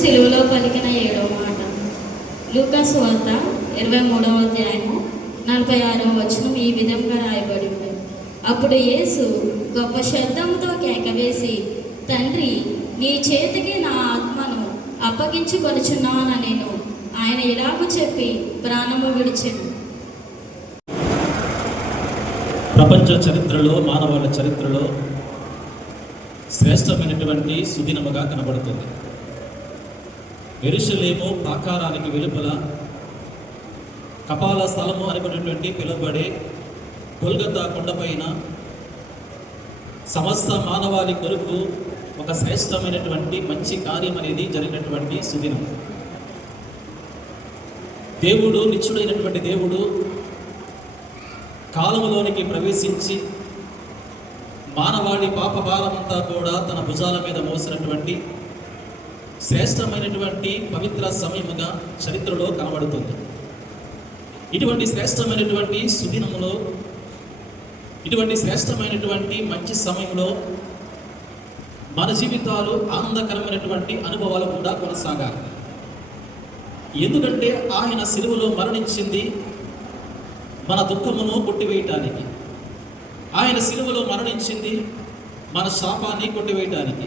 సిలువలో పలికిన 7వ మాట. లూకా సువార్త 23వ అధ్యాయము 46వ వచనం ఈ విధంగా రాయబడి ఉంది. అప్పుడు యేసు గొప్ప శబ్దంతో కేకవేసి, తండ్రి, నీ చేతికి నా ఆత్మను అప్పగించుకొనుచున్నానెను. ఆయన ఇలాగ చెప్పి ప్రాణము విడిచెను. ప్రపంచ చరిత్రలో, మానవాళి చరిత్రలో శ్రేష్టమైనటువంటి సుదినముగా కనబడుతుంది. యెరూషలేము ప్రాకారానికి వెలుపల కపాల స్థలము అనబడినటువంటి పిలువబడే గొల్గొతా కొండపైన సమస్త మానవాళి కొరకు ఒక శ్రేష్టమైనటువంటి మంచి కార్యం అనేది జరిగినటువంటి సుదినం. దేవుడు, నిత్యుడైనటువంటి దేవుడు కాలములోనికి ప్రవేశించి మానవాళి పాప భారమంతా కూడా తన భుజాల మీద మోసినటువంటి శ్రేష్టమైనటువంటి పవిత్ర సమయముగా చరిత్రలో కనబడుతుంది. ఇటువంటి శ్రేష్టమైనటువంటి సుదినములో, ఇటువంటి శ్రేష్టమైనటువంటి మంచి సమయంలో మన జీవితాలు ఆనందకరమైనటువంటి అనుభవాలు కూడా కొనసాగాలి. ఎందుకంటే ఆయన సిలువలో మరణించింది మన దుఃఖమును కొట్టివేయటానికి. ఆయన సిలువలో మరణించింది మన శాపాన్ని కొట్టివేయటానికి.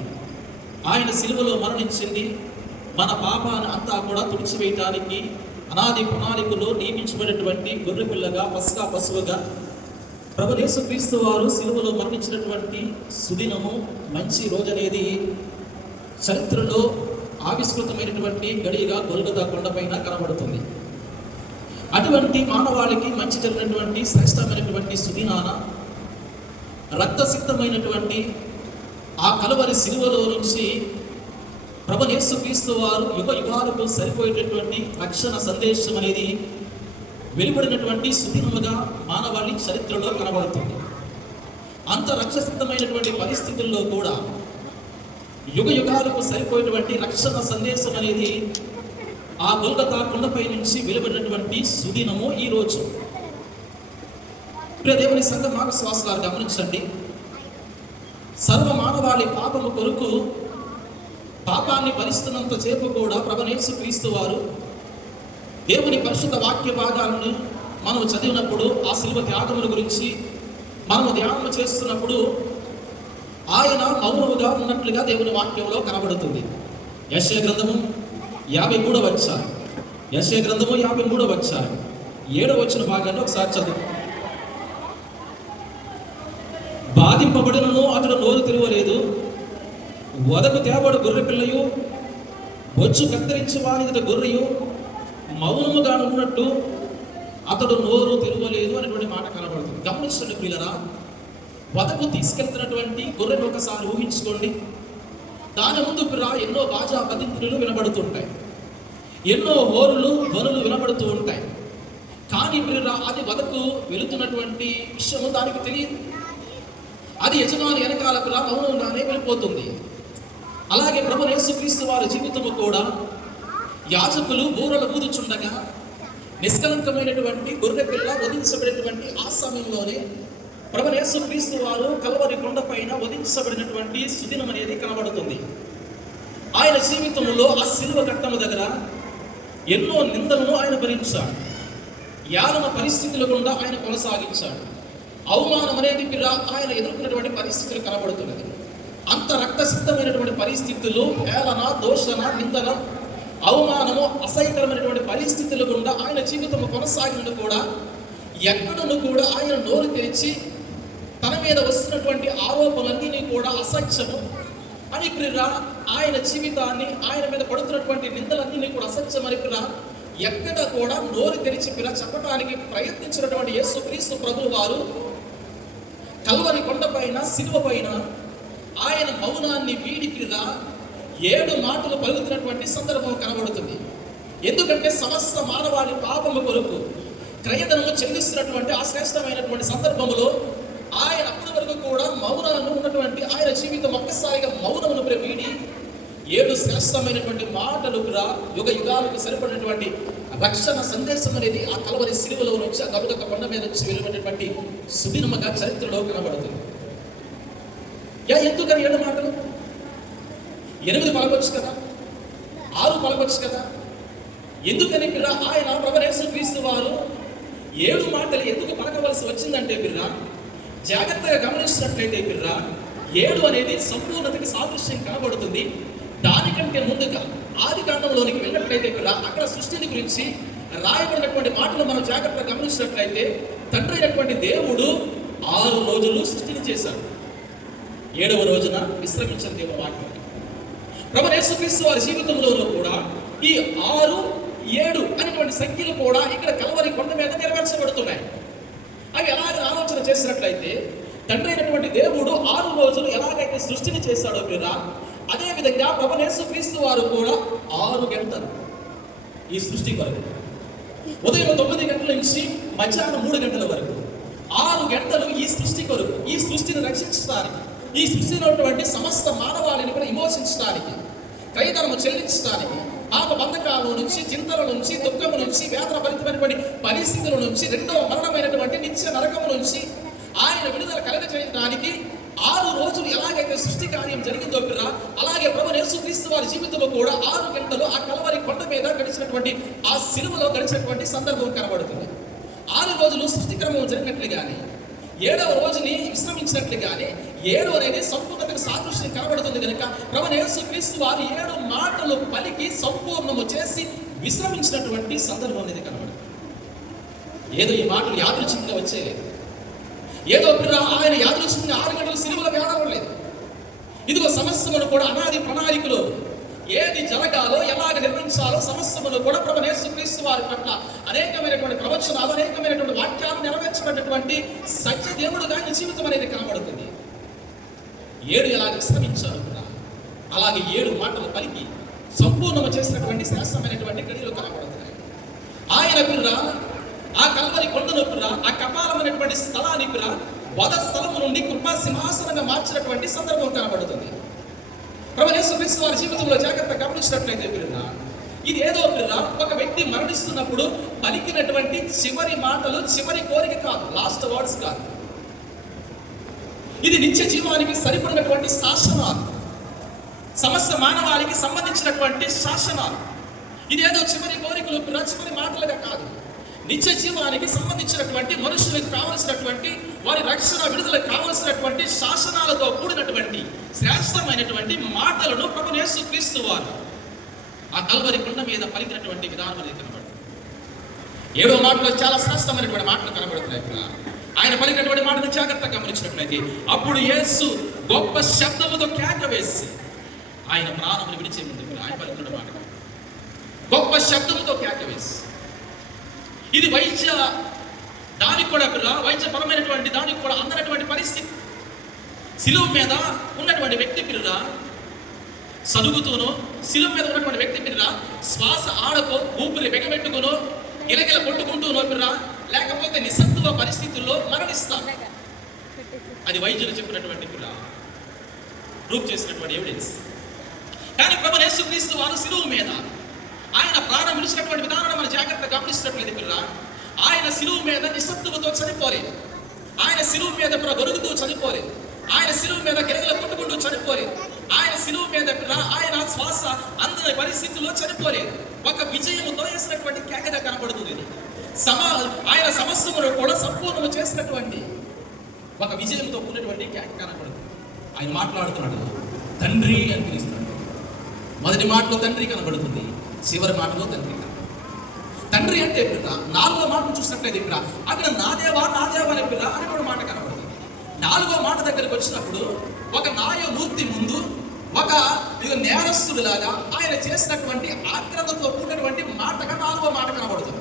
ఆయన సిలువలో మరణించింది మన పాపాన్ని అంతా కూడా తుడిచివేయటానికి. అనాది ప్రణాళికలో నియమించబడినటువంటి గొర్రెపిల్లగా, పస్కా పశువుగా ప్రభు యేసుక్రీస్తు వారు సిలువలో మరణించినటువంటి సుదినము, మంచి రోజు అనేది చరిత్రలో ఆవిష్కృతమైనటువంటి గడియగా గొల్గొతా కొండపైన కనబడుతుంది. అటువంటి మానవాళికి మంచి జరిగినటువంటి శ్రేష్టమైనటువంటి సుదినాన రక్తసిక్తమైనటువంటి ఆ కలువరి సిలువలో నుంచి ప్రభు యేసుక్రీస్తు వారు యుగ యుగాలకు సరిపోయేటటువంటి రక్షణ సందేశం అనేది వెలువడినటువంటి సుదినముగా మానవాళి చరిత్రలో కనబడుతుంది. అంత రక్షసిద్ధమైనటువంటి పరిస్థితుల్లో కూడా యుగ యుగాలకు సరిపోయేటువంటి రక్షణ సందేశం అనేది ఆ గొల్గొతా కొండపై నుంచి వెలువడినటువంటి సుదినము ఈరోజు. ప్రియ దేవుని సంఘ విశ్వాసులారు గమనించండి. సర్వ మానవాళి పాపము కొరకు పాపాన్ని భరిస్తున్నంత సేపు కూడా ప్రభు యేసుక్రీస్తు వారు దేవుని పరిశుద్ధ వాక్య భాగాలను మనం చదివినప్పుడు, ఆ శిలువ త్యాగముల గురించి మనము ధ్యానం చేస్తున్నప్పుడు ఆయన మౌనముగా ఉన్నట్లుగా దేవుని వాక్యంలో కనబడుతుంది. యెషయా గ్రంథము 53వ అధ్యాయం, యెషయా గ్రంథము 53వ అధ్యాయం 7వ వచన భాగాన్ని ఒకసారి చదువు. బాధింపబడినను అతడు నోరు తెరవలేదు, వదకు తేబడు గొర్రె పిల్లయు, బొచ్చు కత్తిరించి వాని గొర్రెయు మౌనముగా ఉన్నట్టు అతడు నోరు తెరవలేదు అనేటువంటి మాట కనబడుతుంది. గమనించండి ప్రియులరా, వదకు తీసుకెళ్తున్నటువంటి గొర్రెను ఒకసారి ఊహించుకోండి. దాని ముందు ఎన్నో బాజా పదింతులు వినబడుతుంటాయి, ఎన్నో హోరులు ధ్వనులు వినబడుతూ ఉంటాయి. కానీ ప్రియులరా, అది వదకు వెళుతున్నటువంటి విషయము దానికి తెలియదు. అది యజమాని వెనకాల మౌనంగానే వెళ్ళిపోతుంది. అలాగే ప్రభు యేసుక్రీస్తు వారి జీవితము కూడా యాజకులు బూరలు ఊదుచుండగా నిష్కలంకమైనటువంటి గొర్రె పిల్ల వధించబడినటువంటి ఆ సమయంలోనే ప్రభు యేసుక్రీస్తు వారు కల్వరి కొండపైన వధించబడినటువంటి సుదినం అనేది కనబడుతుంది. ఆయన జీవితంలో ఆ శిలువ ఘట్టము దగ్గర ఎన్నో నిందలను ఆయన భరించాడు. యాలన పరిస్థితుల గుండా ఆయన కొనసాగించాడు. అవమానం అనేది ఆయన ఎదుర్కొన్నటువంటి పరిస్థితులు కనబడుతున్నది. అంత రక్తసిద్ధమైనటువంటి పరిస్థితులు, హేళన, దోషణ, నిందన, అవమానము, అసహ్యకరమైనటువంటి పరిస్థితుల గుండా ఆయన జీవితం కొనసాగినను కూడా ఎక్కడను కూడా ఆయన నోరు తెరిచి తన మీద వస్తున్నటువంటి ఆరోపణలన్నీ కూడా అసత్యము అని ఆయన జీవితాన్ని, ఆయన మీద పడుతున్నటువంటి నిందలన్నీ కూడా అసత్యమని ఎక్కడ కూడా నోరు తెరిచి చెప్పడానికి ప్రయత్నించినటువంటి యేసుక్రీస్తు ప్రభువు వారు కల్వరి కొండపైన, సిలువ పైన ఆయన మౌనాన్ని వీడి 7 మాటలు పలుకుతున్నటువంటి సందర్భం కనబడుతుంది. ఎందుకంటే సమస్త మానవాళి పాపము కొరకు క్రయధనము చెల్లిస్తున్నటువంటి ఆ శ్రేష్టమైనటువంటి సందర్భంలో ఆయన అప్పటి వరకు కూడా మౌనాన్ని ఉన్నటువంటి ఆయన జీవితం ఒక్కసారిగా మౌనమును వీడి 7 శ్రేష్టమైనటువంటి మాటలు యుగ యుగాలకు సరిపడినటువంటి రక్షణ సందేశం అనేది ఆ కల్వరి సిలువలో నుంచి, ఆ గొల్గొతా కొండ మీద నుంచి వెలువడినటువంటి సుదినముగా చరిత్రలో కనబడుతుంది. ఎందుకని 7 మాటలు? 8 పలకొచ్చు కదా. పలకొచ్చు కదా. ఎందుకని బిడ్డ ఆయన ప్రభువైన యేసుక్రీస్తు వారు 7 మాటలు ఎందుకు పలకవలసి వచ్చిందంటే బిడ్డ, జాగ్రత్తగా గమనించినట్లయితే బిడ్డ, 7 అనేది సంపూర్ణతకి సాదృశ్యం కనబడుతుంది. దానికంటే ముందుగా ఆది కాండంలోనికి వెళ్ళినట్లయితే బిడ్డ, అక్కడ సృష్టిని గురించి రాయబడినటువంటి మాటలు మనం జాగ్రత్తగా గమనించినట్లయితే, తండ్రి అయినటువంటి దేవుడు 6 రోజులు సృష్టిని చేశాడు. 7వ రోజున విశ్రమించిన దేవుడు మాట్లాడు. ప్రభువైన యేసుక్రీస్తు వారి జీవితంలోనూ కూడా ఈ 6, 7 అనేటువంటి సంఖ్యలు కూడా ఇక్కడ కల్వరి కొండ మీద నెరవేర్చబడుతున్నాయి. అవి ఎలాగ ఆలోచన చేసినట్లయితే, తండ్రి అయినటువంటి దేవుడు 6 రోజులు ఎలాగైతే సృష్టిని చేశాడో మీరు, అదే విధంగా ప్రభువైన యేసుక్రీస్తు వారు కూడా 6 గంటలు ఈ సృష్టి కొరకు, ఉదయం 9 గంటల నుంచి మధ్యాహ్నం 3 గంటల వరకు 6 గంటలు ఈ సృష్టి కొరకు, ఈ సృష్టిని రక్షించడానికి, ఈ సృష్టిలో ఉన్నటువంటి సమస్త మానవాళిని కూడా విమోచించడానికి, క్రయధనము చెల్లించడానికి, పాప బంధకాల నుంచి, చింతల నుంచి, దుఃఖము నుంచి, వేదన భరితమైనటువంటి పరిస్థితుల నుంచి, రెండవ మరణమైనటువంటి నిత్య నరకము నుంచి ఆయన విడుదల కలగజేయడానికి 6 రోజులు ఎలాగైతే సృష్టి కార్యం జరిగిందో పిల్ల, అలాగే ప్రభువైన యేసుక్రీస్తు వారి జీవితంలో కూడా 6 గంటలు ఆ కల్వరి కొండ మీద గడిచినటువంటి, ఆ సిలువలో గడిచినటువంటి సందర్భం కనబడుతుంది. 6 రోజులు సృష్టి క్రమం జరిగినట్లుగానే 7వ రోజుని విశ్రమించినట్లుగానే 7 అనేది సంపూర్ణతకు సాదృశ్యం కనబడుతుంది కనుక ప్రభువైన యేసుక్రీస్తు వారు 7 మాటలు పలికి సంపూర్ణము చేసి విశ్రమించినటువంటి సందర్భం అనేది కనబడుతుంది. ఏదో ఈ మాటలు యాదృచ్ఛికంగా వచ్చేయలేదు. ఏదో పిల్ల ఆయన యాదృచ్ఛికంగా 6 గంటలు సిలువలో వేడవలేదు. ఇదిగో సమస్తమును కూడా అనాది ప్రణాళికలో ఏది జరగాలో, ఎలాగ నిర్వహించాలో సమస్తమును కూడా ప్రభువైన యేసుక్రీస్తు వారి పట్ల అనేకమైనటువంటి ప్రవచనాలు, అనేకమైనటువంటి వాక్యాలు నెరవేర్చినటువంటి సత్య దేవుడుగా ఆయన జీవితం అనేది కనబడుతుంది. 7 ఎలాగ విశ్రమించారు కూడా, అలాగే 7 మాటలు పలికి సంపూర్ణము చేసినటువంటి శ్రేష్టమైనటువంటి గడియలు కనబడుతున్నాయి. ఆయన పిల్ల ఆ కల్వరి కొండను పిల్ల, ఆ కపాలమైనటువంటి స్థలాన్ని పిల్ల వధ స్థలము నుండి కృపా సింహాసనంగా మార్చినటువంటి సందర్భం కనబడుతుంది. ప్రభువైన యేసుక్రీస్తు వారి జీవితంలో జాగ్రత్తగా గమనించినట్లయితే పిల్ల, ఇది ఏదో పిల్ల ఒక వ్యక్తి మరణిస్తున్నప్పుడు పలికినటువంటి చివరి మాటలు, చివరి కోరిక కాదు, లాస్ట్ వర్డ్స్ కాదు. ఇది నిత్య జీవానికి సరిపడినటువంటి శాసనాలు, సమస్త మానవాళికి సంబంధించినటువంటి శాసనాలు. ఇదేదో చివరి కోరికలు పిల్ల, చివరి మాటలుగా కాదు. నిత్య జీవానికి సంబంధించినటువంటి, మనుషులకు కావలసినటువంటి, వారి రక్షణ విడుదలకు కావలసినటువంటి శాసనాలతో కూడినటువంటి శ్రేష్టమైనటువంటి మాటలను ప్రభువైన యేసుక్రీస్తు వారు ఆ కల్వరి కొండ మీద పలికినటువంటి విధానం అనేది కనబడుతుంది. 7వ మాటలో చాలా శ్రేష్టమైనటువంటి మాటలు కనబడుతున్నాయి. ఆయన పలికినటువంటి మాటను జాగ్రత్తగా గమనించినట్లయితే, అప్పుడు యేసు గొప్ప శబ్దముతో కేక వేసి ఆయన ప్రాణమును విడిచే ముందు ఆయన పలికిన మాట గొప్ప శబ్దముతో కేక వేసి, ఇది వైద్య దానికి కూడా పిల్ల, వైద్యపరమైనటువంటి దానికి కూడా అందనటువంటి పరిస్థితి. శిలువ మీద ఉన్నటువంటి వ్యక్తి పిల్ల సలుగుతూనో, శిలువ మీద ఉన్నటువంటి వ్యక్తి పిల్ల శ్వాస ఆడకో, ఊపిరి బిగబెట్టుకునో, గిలగిల కొట్టుకుంటూనో పిల్ల, లేకపోతే నిస్సత్తువ పరిస్థితుల్లో మరణిస్తారు. అది వైద్యులు చెప్పినటువంటి పిల్ల, ప్రూవ్ చేసినటువంటి ఎవిడెన్స్. కానీ ప్రభువైన యేసుక్రీస్తు వారు శిలువ మీద ఆయన ప్రాణం విడిచినటువంటి విధానాన్ని మనం జాగ్రత్తగా గమనిస్తున్నట్లయితే పిల్ల, ఆయన శిలువ మీద నిస్సత్తువతో చనిపోలేదు. ఆయన శిలువ మీద గొరుగుతూ చనిపోలేదు. ఆయన శిలువ మీద గిరగల కొట్టుకుంటూ చనిపోలేదు. ఆయన శిలువ మీద పిల్ల ఆయన శ్వాస అందని పరిస్థితుల్లో చనిపోలేదు. ఒక విజయముతో వేసినటువంటి కేకగా కనబడుతుంది. ఆయన సమస్తమును కూడా సంపూర్ణము చేసినటువంటి ఒక విజయంతో కూడినటువంటి కేక కనబడుతుంది. ఆయన మాట్లాడుతున్నాడు, తండ్రి అని పిలుస్తున్నాడు. మొదటి మాటలో తండ్రి కనబడుతుంది, చివరి మాటలో తండ్రి కనబడుతుంది. తండ్రి అంటే పిల్ల 4వ మాటను చూసినట్లయితే పిల్ల అక్కడ నాదేవా నాదేవా అనే పిల్ల అని కూడా మాట కనబడుతుంది. 4వ మాట దగ్గరికి వచ్చినప్పుడు ఒక న్యాయమూర్తి ముందు ఒక నేరస్తుడిలాగా ఆయన చేసినటువంటి ఆక్రమణతో కూడినటువంటి మాటగా 4వ మాట కనబడుతుంది.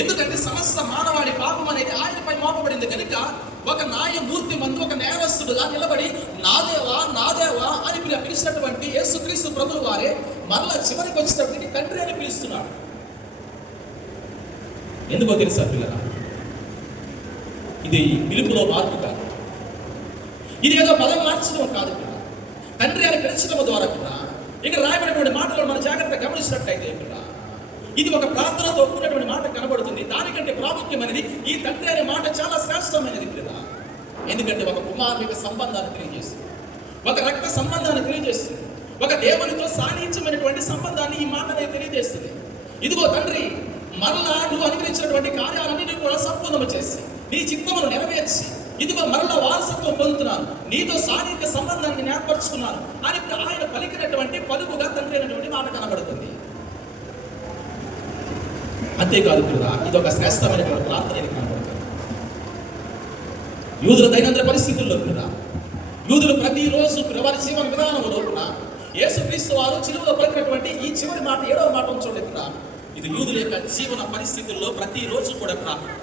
ఎందుకంటే సమస్త మానవాళి పాపం అనేది ఆయనపై మోపబడింది కనుక ఒక న్యాయమూర్తి ముందు ఒక నేరస్తుడుగా నిలబడి నాదేవా నాదేవా అని పిలిచినటువంటి యేసుక్రీస్తు ప్రభువు వారే మరలా చివరికి వచ్చేటప్పటికి తండ్రి అని పిలుస్తున్నాడు. ఎందుకో తెలుసా పిల్లరా, ఇది పిలుపులో మార్పు కాదు, ఇది ఏదో పదం మార్చడం కాదు పిల్ల. తండ్రి అని పిలిచడం ద్వారా కూడా ఇక్కడ రాయబడినటువంటి మాటలు మనం జాగ్రత్తగా గమనించినట్లయితే పిల్ల, ఇది ఒక ప్రార్థనతో కూడినటువంటి మాట కనబడుతుంది. దానికంటే ప్రాముఖ్యమైనది ఈ తండ్రి అనే మాట చాలా శ్రేష్టమైనది పిల్ల. ఎందుకంటే ఒక కుమారుని సంబంధాన్ని తెలియజేస్తుంది, ఒక రక్త సంబంధాన్ని తెలియజేస్తుంది, ఒక దేవునితో సాన్నిహిత్యమైనటువంటి సంబంధాన్ని ఈ మాట అనేది తెలియజేస్తుంది. ఇదిగో తండ్రి, మరలా నువ్వు అనుగ్రహించినటువంటి కార్యాలన్నీ కూడా సంపూర్ణము చేసి నీ చిత్తమును నెరవేర్చి ఇదిగో మరలా వారసత్వం పొందుతున్నాను, నీతో సాన్నిహిత్య సంబంధాన్ని ఏర్పరచుకున్నాను అని ఆయన పలికినటువంటి పలుకుగా తండ్రి అయినటువంటి మాట కనబడుతుంది. అంతేకాదు కూడా ఇది ఒక శ్రేష్టమైనటువంటి ప్రార్థన కనబడుతుంది. యూదుల దైనందిన పరిస్థితుల్లో కూడా యూదులు ప్రతిరోజు వారి జీవన విధానంలో కూడా యేసుక్రీస్తు వారు చిలువలో పలికినటువంటి ఈ చివరి మాట, 7వ మాట చూడండి కూడా, ఇది యూదుల యొక్క జీవన పరిస్థితుల్లో ప్రతిరోజు కూడా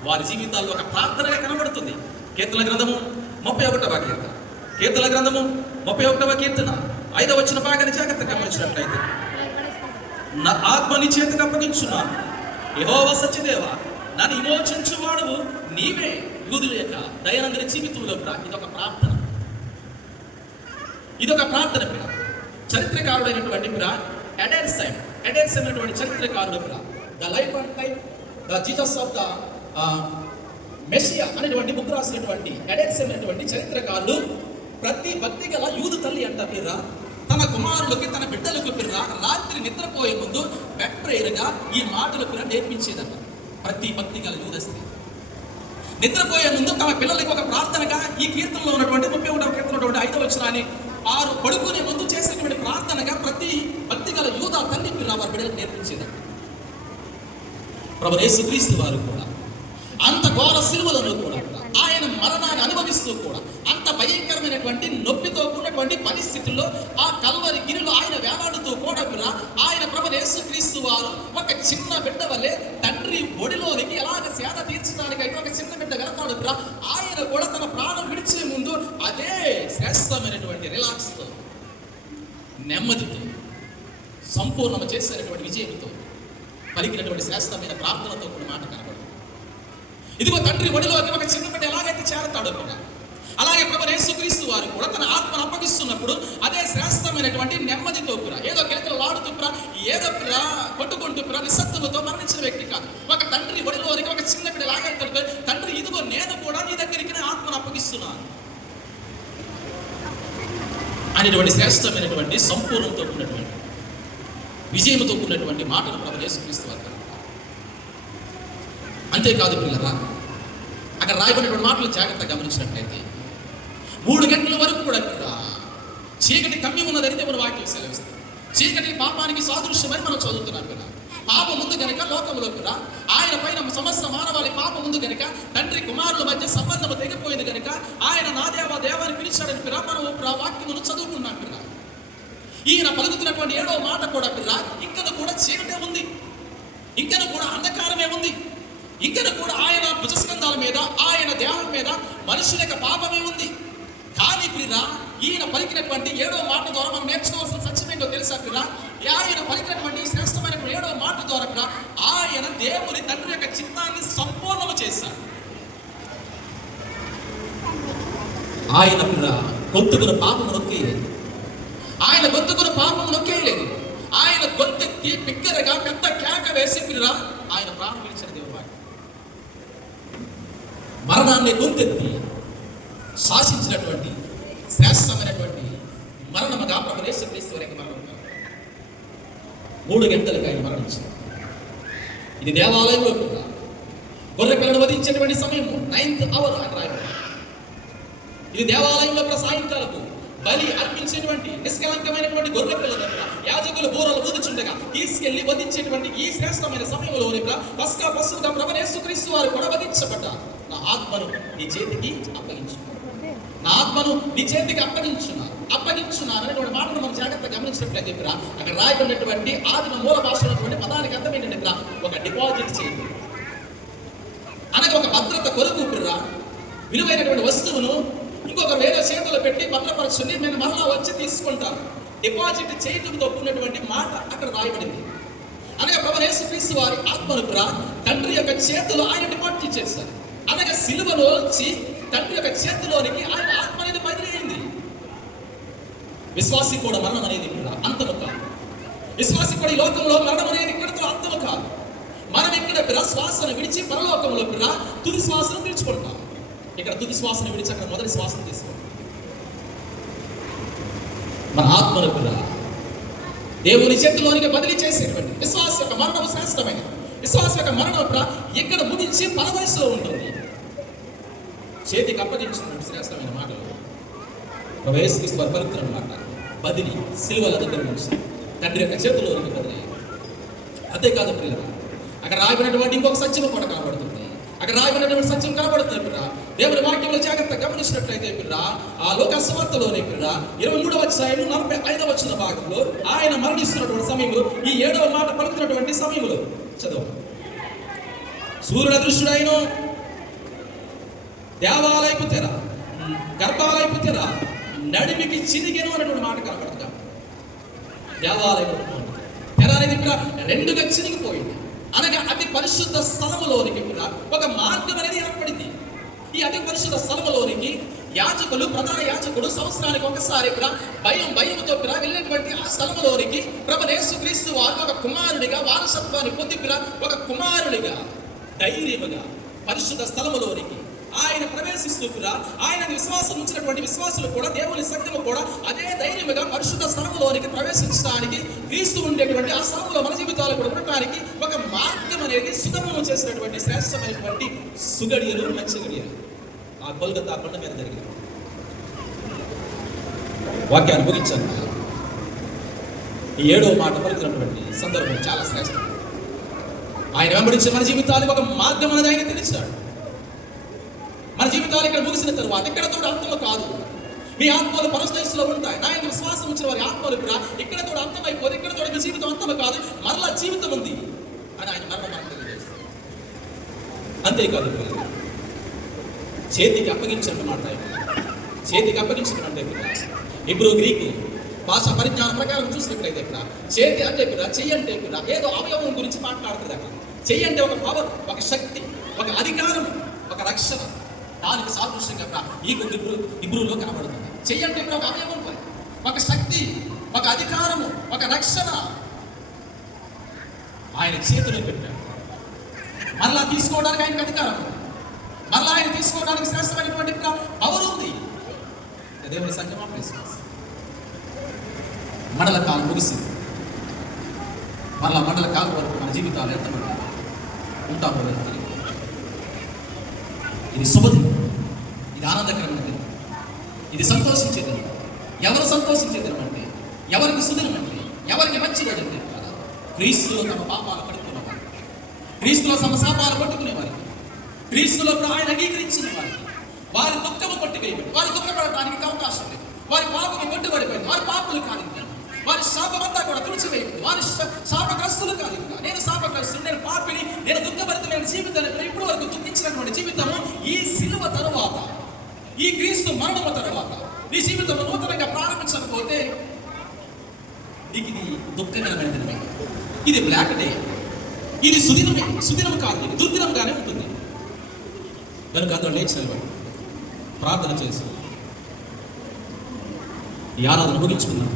వారి జీవితాల్లో ఒక ప్రార్థనగా కనబడుతుంది. కీర్తన గ్రంథము 31వ కీర్తన, కీర్తన గ్రంథము 31వ కీర్తన 5వ వచన భాగాన్ని జాగ్రత్తగా గమనించినట్లయితే, నా ఆత్మ నీ చేతికి అప్పగించున్నాను, యెహోవా సత్యదేవా నన్ను విమోచించువాడవు నీవే. యూదుల యొక్క దైనందిన జీవితంలో ఇదొక ప్రార్థన, ఇదొక ప్రార్థన. చరిత్రకారుడైనటువంటి ఎడెర్సైమ్ అనేటువంటి చరిత్రకారుడు the life and time the Jesus of the Messiah అనేటువంటి బుక్ రాసినటువంటి ఎడెర్సైమ్ అనేటువంటి చరిత్రకారుడు ప్రతి భక్తి గల యూదు తల్లి అంట తన కుమారులకి, తన బిడ్డలకు రాత్రి నిద్రపోయే ముందు బెడ్ ప్రేయర్గా ఈ మాటలు నేర్పించేదట. ప్రతి భక్తి గల యూదస్త్రీ నిద్రపోయే ముందు తమ పిల్లలకి ఒక ప్రార్థనగా ఈ కీర్తనలో ఉన్నటువంటి 31వ కీర్తనలో 5వ వచనాన్ని వారు పడుకునే ముందు చేసేటువంటి ప్రార్థనగా ప్రతి భక్తి గల యూద తల్లి వారి బిడ్డలకు నేర్పించేదట. ప్రభువు యేసుక్రీస్తు వారు కూడా అంత ఘోర సిలువలను కూడా ఆయన మరణాన్ని అనుభవిస్తూ కూడా అంత భయంకరమైనటువంటి నొప్పితో ఉన్నటువంటి పరిస్థితుల్లో ఆ కల్వరి గిరిలో ఆయన వేలాడుతూ కూడా ఆయన ప్రభువు యేసుక్రీస్తు వారు ఒక చిన్న బిడ్డ వల్లే తండ్రి ఒడిలోనికి ఎలాగ సేద తీర్చడానికి అయితే ఒక చిన్న బిడ్డ వెళ్తాడు. ఆయన కూడా తన ప్రాణం విడిచే ముందు అదే శ్రేష్టమైనటువంటి రిలాక్స్తో, నెమ్మదితో, సంపూర్ణము చేసేటువంటి విజయంతో పలికినటువంటి శ్రేష్టమైన ప్రార్థనతో కూడా మాట కనబడుతుంది. ఇదిగో తండ్రి ఒడిలోకి ఒక చిన్న బిడ్డ ఎలాగైతే చేరతాడో కూడా అలాగే ప్రభువు యేసుక్రీస్తు వారు కూడా తన ఆత్మను అప్పగిస్తున్నప్పుడు అదే శ్రేష్టమైనటువంటి నెమ్మదితో కూడా ఏదో గిలకలాడుతూ ఏదో కొట్టుకుంటూ నిస్సత్తులతో మరణించిన వ్యక్తి కాదు. ఒక తండ్రి ఒడిలోనికి ఒక చిన్న బిడ్డ ఎలాగైతే తండ్రి ఇదిగో నేను కూడా నీ దగ్గరికి ఆత్మను అప్పగిస్తున్నాను అనేటువంటి శ్రేష్టమైనటువంటి సంపూర్ణంతో ఉన్నటువంటి విజయంతో ఉన్నటువంటి మాటలు ప్రభువు యేసుక్రీస్తు వారు. అంతేకాదు పిల్లరా, అక్కడ రాయబడినటువంటి మాటలు జాగ్రత్తగా గమనించినట్లయితే 3 గంటల వరకు కూడా చీకటి కమ్మి ఉన్నదని దేవుని వాక్యం సెలవిస్తుంది. చీకటి పాపానికి సాదృశ్యమని మనం చదువుతున్నాం కదా. పాపం ముందు గనక లోకంలో కూడా ఆయన పైన సమస్త మానవాళి పాపం ముందు గనక తండ్రి కుమారుల మధ్య సంబంధం తెగిపోయింది గనక ఆయన నా దేవాన్ని పిలిచాడని మనం వాక్యమును చదువుకున్నాం పిల్ల. ఈయన పలుకుతున్నటువంటి 7వ మాట కూడా పిల్ల, ఇక్కడ కూడా చీకటే ఉంది, ఇక్కడ కూడా అంధకారమే ఉంది, ఇక్కడ కూడా ఆయన భుజస్కంధాల మీద ఆయన దేహం మీద మనుషుల యొక్క పాపమే ఉంది. కానీ ప్రియ ఈయన పలికినటువంటి 7వ మాట ద్వారా మనం నేర్చుకోవాల్సిన సత్యం ఏంటో తెలుసా ప్రియ? ఆయన పలికినటువంటి శ్రేష్టమైన 7వ మాట ద్వారా ఆయన దేవుని తండ్రి యొక్క చిత్తాన్ని సంపూర్ణము చేశారు. ఆయన ప్రియ గొంతుకున్న పాపము నొక్కేయలేదు, ఆయన గొంతుకున్న పాపము నొక్కేయలేదు. ఆయన గొంతెత్తి బిగ్గరగా పెద్ద కేక వేసి ప్రియ ఆయన ప్రాణం విడిచిన దేవుడు మరణాన్ని గొంతెత్తి శాసించినటువంటి శ్రేష్టమైనటువంటి మరణముగా ప్రభువు యేసుక్రీస్తు వారికి మరణం 3 గంటలకు ఆయన మరణించారు. ఇది దేవాలయంలో కూడా గొర్రె పిల్లను వధించేటువంటి సమయము 9th hour అని రాయబడింది. ఇది దేవాలయంలో కూడా సాయంకాలపు బలి అర్పించేటువంటి నిష్కలంకమైనటువంటి గొర్రె పిల్లల యాజకులు బూరలు ఊదుచుండగా తీసుకెళ్లి వధించేటువంటి ఈ శ్రేష్టమైన సమయంలో పస్కా పశువుగా ప్రభువు యేసుక్రీస్తు వారు కూడా వధించబడ్డారు. నా ఆత్మను నీ చేతికి అప్పగించున్నాను, నా ఆత్మను నీ చేతికి అప్పగించున్నాను అనేటువంటి మాటను మనం జాగ్రత్తగా గమనించినట్లయితే అక్కడ రాయబడినటువంటి ఆదిమ మూల భాష ఉన్నటువంటి పదానికి అర్థం ఏంటంటే ఒక డిపాజిట్ చేయడం అనగా ఒక భద్రత కొరకు విలువైనటువంటి వస్తువును ఇంకొక వేరే చేతులు పెట్టి భద్రపరచుని నేను మరలా వచ్చి తీసుకుంటాను. డిపాజిట్ చేయడంతో కూడినటువంటి మాట అక్కడ రాయబడింది. అనగా ప్రభువు యేసుక్రీస్తు వారి ఆత్మను తండ్రి యొక్క చేతిలో ఆయన డిపాజిట్ చేశారు. అనగా సిలువలో వచ్చి తండ్రి యొక్క చేతిలోనికి ఆయన ఆత్మ అనేది బదిలీ అయింది. విశ్వాసి కూడా మరణం అనేది అంతము కాదు. విశ్వాసి కూడా ఈ లోకంలో మరణం అనేది ఇక్కడితో అంతము కాదు. మనం ఇక్కడ శ్వాసను విడిచి పరలోకంలో తుది శ్వాసను తీర్చుకుంటాం. ఇక్కడ తుది శ్వాసను విడిచి అక్కడ మొదటి శ్వాసను తీసుకుంటాం. మన ఆత్మను దేవుని చేతిలోనికి బదిలీ చేసేటువంటి విశ్వాస యొక్క మరణం శ్రేష్టమైనది. విశ్వాస యొక్క మరణం ఇక్కడ ముగించి పరవయసులో ఉంటుంది. చేతికి అప్పగించిన శ్రేష్టమైన మాటలు ప్రవేశిస్తూ పలుకుతున్న మాట బదిలీ సిలువల దగ్గర నుంచి తండ్రి యొక్క చేతిలోనికి బదిలీ. అంతేకాదు ప్రియుల, అక్కడ రాయబడినటువంటి ఇంకొక సత్యం కూడా కనబడుతుంది. అక్కడ రాయబడినటువంటి సత్యం కనబడుతుంది పిల్ల. దేవుని వాక్యంలో జాగ్రత్త గమనించినట్లయితే పిల్ల, ఆ లోక సువార్తలోనే పిల్ల 23వ అధ్యాయం 45వ వచన భాగంలో ఆయన మరణిస్తున్నటువంటి సమయంలో ఈ 7వ మాట పలుకుతున్నటువంటి సమయంలో చదువు. సూర్యుడు అదృశ్యుడైన, దేవాలయపు తెర, గర్భాలయపు తెర నడిమికి చినిగెను అన్నటువంటి మాట కనబడుతుంది. దేవాలయపు తెర అనేది రెండుగా చినిగిపోయింది. అనగా అతి పరిశుద్ధ స్థలములోనికి ఒక మార్గం అనేది ఏర్పడింది. ఈ అతి పరిశుద్ధ స్థలములోనికి యాజకులు, ప్రధాన యాజకుడు సంవత్సరానికి ఒకసారి భయంతో వెళ్ళేటువంటి ఆ స్థలములోనికి ప్రభువైన యేసుక్రీస్తు వారు ఒక కుమారుడిగా వారసత్వాన్ని పొంది ఒక కుమారుడిగా ధైర్యముగా పరిశుద్ధ స్థలములోనికి ఆయన ప్రవేశిస్తూ ఆయన విశ్వాసం ఉంచినటువంటి విశ్వాసులు కూడా, దేవుని సంఘము కూడా అదే ధైర్యముగా పరిశుద్ధ స్థలములోనికి ప్రవేశించడానికి, క్రీస్తు ఉండేటువంటి ఆ స్థలంలో మన జీవితాలు కూడా ఉండటానికి ఒక మార్గం అనేది సుగమము చేసినటువంటి శ్రేష్టమైనటువంటి సుగడియలు, మంచి గడియలు ఆ కొల్గతా కొండ మీద జరిగింది. వాక్యాన్ని ముగించాను. ఈ 7వ మాట పలికినటువంటి సందర్భం చాలా శ్రేష్టం. ఆయన వెంబడించి మన జీవితాలకు ఒక మార్గం అనేది ఆయన తెలిసాడు. మన జీవితాలు ఇక్కడ ముగిసిన తరువాత ఇక్కడతో అంతము కాదు. మీ ఆత్మలు పరస్థితిలో ఉంటాయి. ఆయన విశ్వాసం ఉంచిన వారి ఆత్మలు కూడా ఇక్కడతో అంతమైపోదు. ఇక్కడతో మీ జీవితం అంతము కాదు, మరలా జీవితం ఉంది అని ఆయన మరణ మనకు తెలియజేస్తారు. అంతేకాదు, చేతికి అప్పగించిన మాట, చేతికి అప్పగించిన అంటే హీబ్రూ గ్రీకు భాషా పరిజ్ఞానం ప్రకారం చూసినట్లయితే చేతి అంటే చెయ్యి అంటే ఏదో అవయవం గురించి మాట్లాడుతుంది. అక్కడ చెయ్యి అంటే ఒక పవర్, ఒక శక్తి, ఒక అధికారం, ఒక రక్షణ. దానికి సాదృశ్యంగా ఈ హీబ్రూలో కనబడుతుంది. చెయ్యి అంటే ఒక అవయవం, ఒక శక్తి, ఒక అధికారము, ఒక రక్షణ ఆయన చేతిలో పెట్టాడు. మరలా తీసుకోవడానికి ఆయనకు అధికారం ఉంది. మరలా ఆయన తీసుకోవడానికి శ్రేష్టమైనటువంటి పవర్ ఉంది. దేవుని సంఘమా మండల కాలం ముగిసింది. మరలా మండల కాలం వరకు మన జీవితాలు ఎంతమంది ఉంటామో తెలియదు. ఇది శుభదినం, ఇది ఆనందకరమైన దినం, ఇది సంతోషించే దినం. ఎవరు సంతోషించే దినం అంటే, ఎవరికి సుదినం అంటే, ఎవరికి మంచి రోజు అంటే క్రీస్తులో తమ పాపాలు పడుకున్న వారికి, క్రీస్తులో తమ శాపాలు పట్టుకునే వారికి, క్రీస్తులో ఆయన అంగీకరించిన వారికి, వారి దుఃఖము పట్టుకెళ్ళిపోయింది. వారి దుఃఖపడటానికి అవకాశం లేదు. వారి పాపము కొట్టుబడిపోయింది. వారి పాపలు కాదు, వారి శాపమంతా కూడా తుడిచివేయండి. వారి శాపగ్రస్తులు కాదు. నేను శాపగ్రస్తుడు, నేను పాపిని, నేను దుఃఖభరితమైన జీవితాన్ని ఇప్పుడు వరకు దుఃఖించినటువంటి జీవితము ఈ సిలువ తరువాత, ఈ క్రీస్తు మరణము తరువాత నీ జీవితం నూతనంగా ప్రారంభించకపోతే నీకు ఇది దుఃఖకరమైన దినమే, ఇది బ్లాక్ డే, ఇది సుదినమే. సుదినం కాదు, ఇది దుర్దినంగానే ఉంటుంది. కనుక అందరూ లేచి నిలబడి ప్రార్థన చేసి ఈ ఆరాధన ముగించుకుందాం.